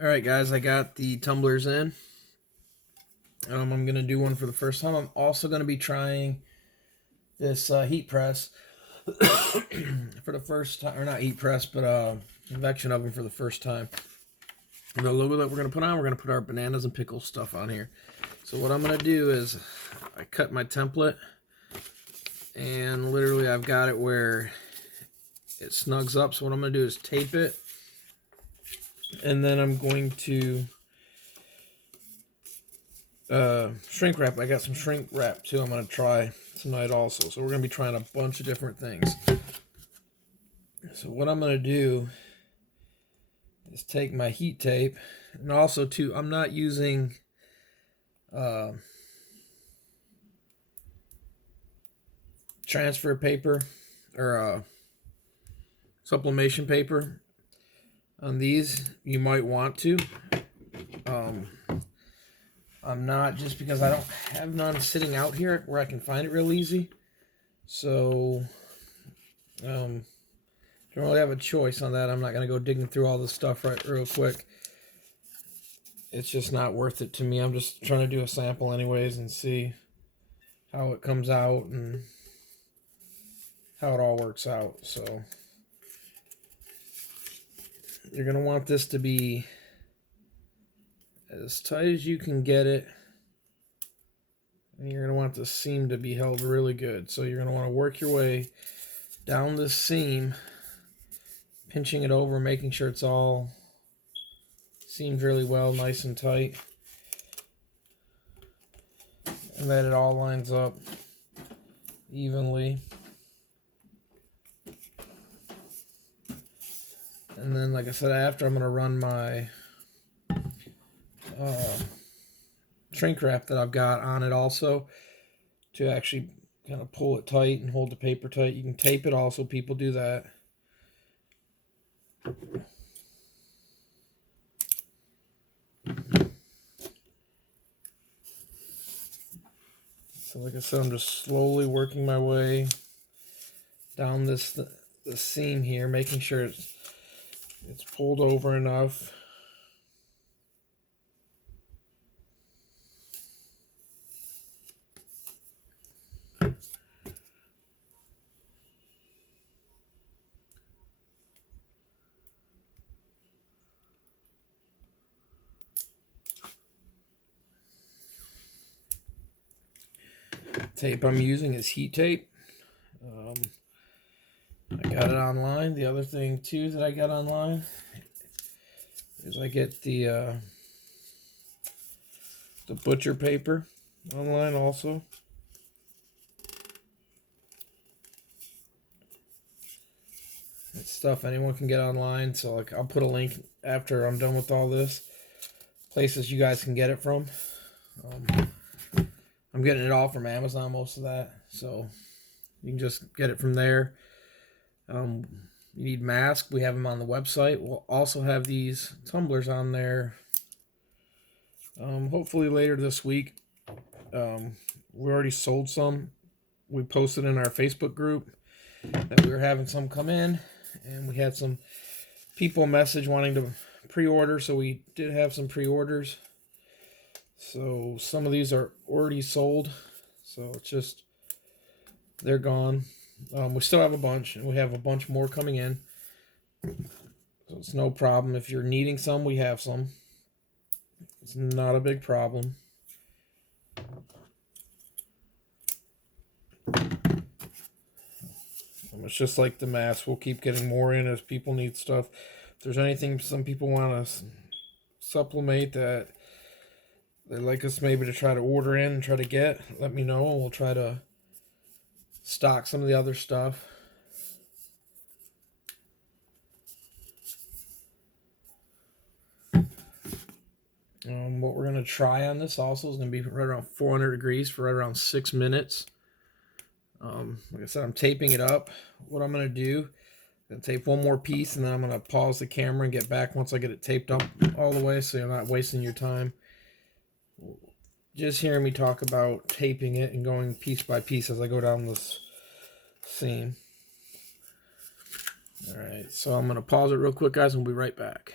Alright guys, I got the tumblers in. I'm going to do one for the first time. I'm also going to be trying this heat press for the first time, or not heat press, but convection oven for the first time. And the logo that we're going to put on, we're going to put our bananas and pickles stuff on here. So what I'm going to do is I cut my template, and literally I've got it where it snugs up. So what I'm going to do is tape it, and then I'm going to shrink wrap. I got some shrink wrap too I'm going to try tonight also. So we're going to be trying a bunch of different things. So what I'm going to do is take my heat tape, and also too, I'm not using transfer paper or sublimation paper on these. You might want to. I'm not, just because I don't have none sitting out here where I can find it real easy. So don't really have a choice on that. I'm not going to go digging through all this stuff real quick. It's just not worth it to me. I'm just trying to do a sample anyways and see how it comes out and how it all works out. So you're going to want this to be as tight as you can get it, and you're going to want the seam to be held really good. So you're going to want to work your way down this seam, pinching it over, making sure it's all seamed really well, nice and tight, and that it all lines up evenly. And then, like I said, after, I'm going to run my shrink wrap that I've got on it also to actually kind of pull it tight and hold the paper tight. You can tape it also, people do that. So like I said, I'm just slowly working my way down the seam here, making sure it's pulled over enough. Tape I'm using is heat tape. I got it online. The other thing too that I got online is I get the butcher paper online also. It's stuff anyone can get online, so like I'll put a link after I'm done with all this, places you guys can get it from. I'm getting it all from Amazon, most of that, so you can just get it from there. You need masks. We have them on the website. We'll also have these tumblers on there hopefully later this week. We already sold some. We posted in our Facebook group that we were having some come in, and we had some people message wanting to pre-order, so we did have some pre-orders. So some of these are already sold, so it's just, they're gone. We still have a bunch, and we have a bunch more coming in, so it's no problem. If you're needing some, we have some. It's not a big problem. It's just like the mask. We'll keep getting more in as people need stuff. If there's anything some people want to supplement that they'd like us maybe to try to order in and try to get, let me know, and we'll try to stock some of the other stuff. What we're going to try on this also is going to be right around 400 degrees for right around 6 minutes. Like I said, I'm taping it up. What I'm going to do, I'm going to tape one more piece, and then I'm going to pause the camera and get back once I get it taped up all the way, so you're not wasting your time just hearing me talk about taping it and going piece by piece as I go down this seam. Alright, so I'm going to pause it real quick, guys, and we'll be right back.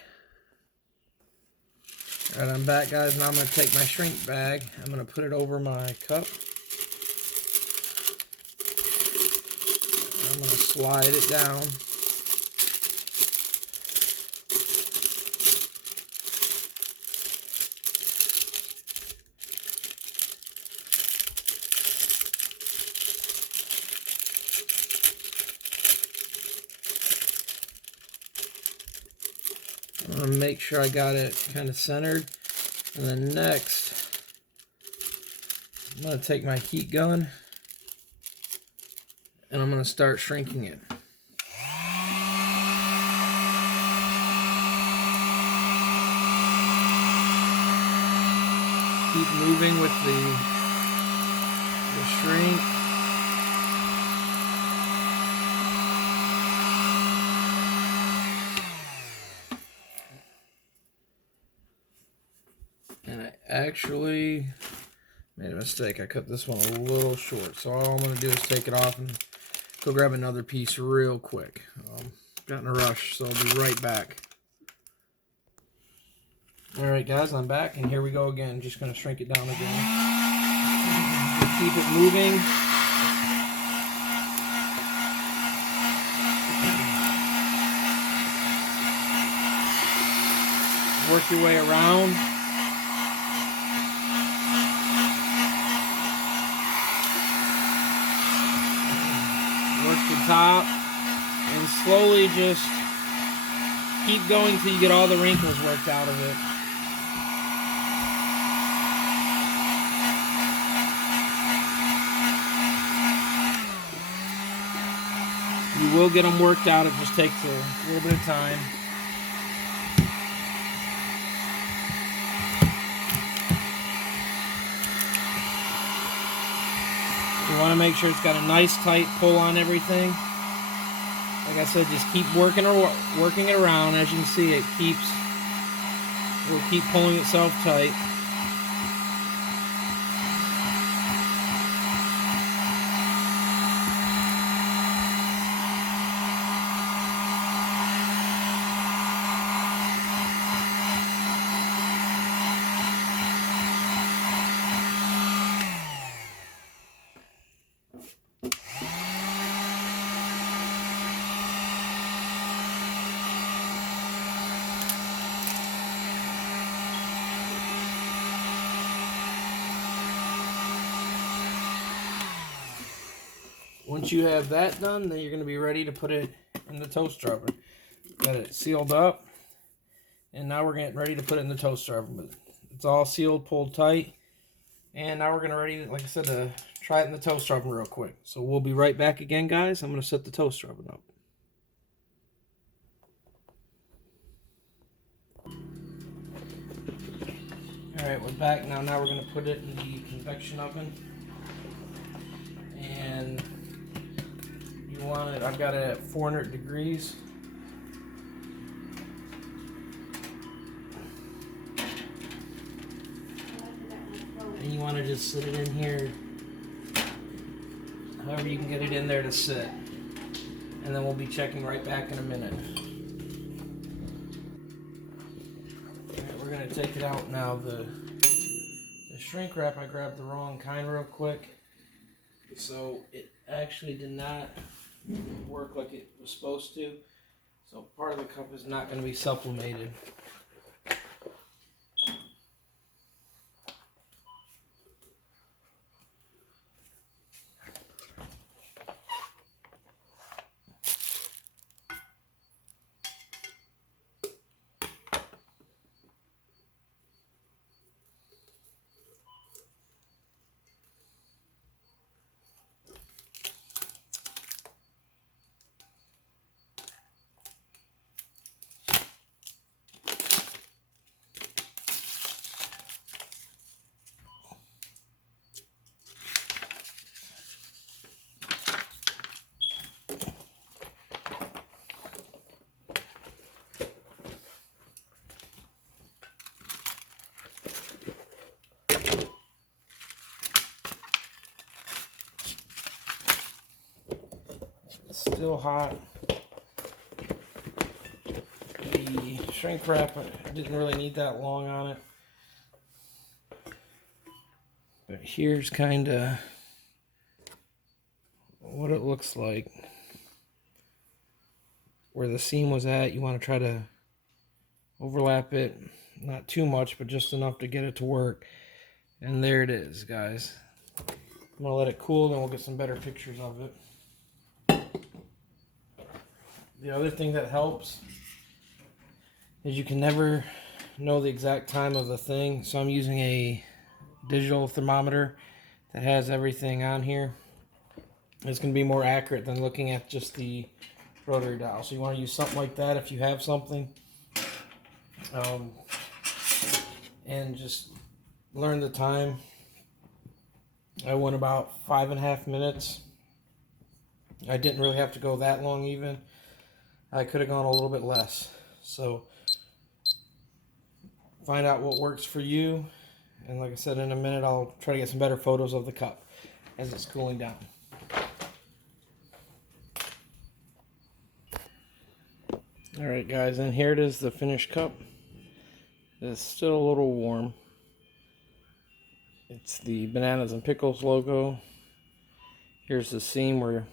Alright, I'm back, guys. Now I'm going to take my shrink bag. I'm going to put it over my cup. I'm going to slide it down. I'm going to make sure I got it kind of centered. And then next, I'm going to take my heat gun and I'm going to start shrinking it. Keep moving with the shrink. And I actually made a mistake. I cut this one a little short. So all I'm going to do is take it off and go grab another piece real quick. Got in a rush, so I'll be right back. Alright guys, I'm back, and here we go again. Just going to shrink it down again. Just keep it moving. Work your way around. Work the top, and slowly just keep going till you get all the wrinkles worked out of it. You will get them worked out, it just takes a little bit of time. You want to make sure it's got a nice tight pull on everything. Like I said, just keep working it around. As you can see, it will keep pulling itself tight. Once you have that done, then you're going to be ready to put it in the toaster oven. Got it sealed up, and now we're getting ready to put it in the toaster oven. But it's all sealed, pulled tight, and now we're going to ready, like I said, to try it in the toaster oven real quick. So we'll be right back again, guys. I'm going to set the toaster oven up. Alright, we're back now. Now we're going to put it in the convection oven. And you want it, I've got it at 400 degrees. And you want to just sit it in here however you can get it in there to sit. And then we'll be checking right back in a minute. Alright, we're going to take it out now. The shrink wrap, I grabbed the wrong kind real quick. So it actually did not work like it was supposed to. So part of the cup is not going to be sublimated. Still hot. The shrink wrap, I didn't really need that long on it. But here's kind of what it looks like. Where the seam was at, you want to try to overlap it, not too much, but just enough to get it to work. And there it is, guys. I'm gonna let it cool, then we'll get some better pictures of it. The other thing that helps is you can never know the exact time of the thing, so I'm using a digital thermometer that has everything on here. It's going to be more accurate than looking at just the rotary dial. So you want to use something like that if you have something. And just learn the time. I went about 5.5 minutes. I didn't really have to go that long even. I could have gone a little bit less. So find out what works for you. And like I said, in a minute I'll try to get some better photos of the cup as it's cooling down. Alright guys, and here it is, the finished cup. It's still a little warm. It's the Bananas and Pickles logo. Here's the seam where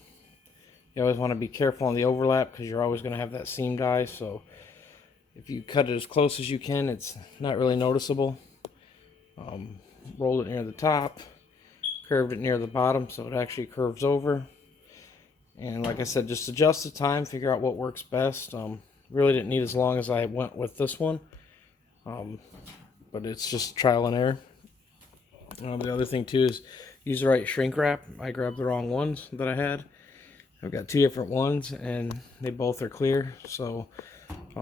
you always want to be careful on the overlap because you're always going to have that seam die. So if you cut it as close as you can, it's not really noticeable. Rolled it near the top, curved it near the bottom so it actually curves over. And like I said, just adjust the time, figure out what works best. Really didn't need as long as I went with this one, but it's just trial and error. The other thing too is use the right shrink wrap. I grabbed the wrong ones that I had. I've got 2 different ones and they both are clear, so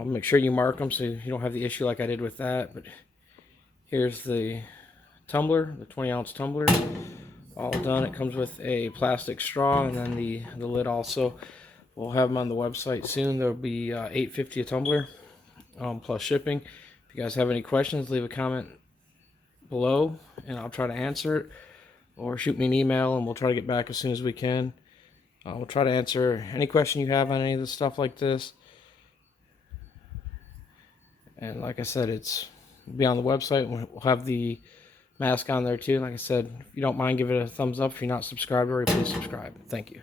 make sure you mark them so you don't have the issue like I did with that. But here's the tumbler, the 20-ounce tumbler, all done. It comes with a plastic straw and then the lid also. We'll have them on the website soon. There'll be $8.50 a tumbler plus shipping. If you guys have any questions, leave a comment below and I'll try to answer it, or shoot me an email and we'll try to get back as soon as we can. We'll try to answer any question you have on any of the stuff like this. And like I said, it'll be on the website. We'll have the mask on there too. Like I said, if you don't mind, give it a thumbs up. If you're not subscribed already, please subscribe. Thank you.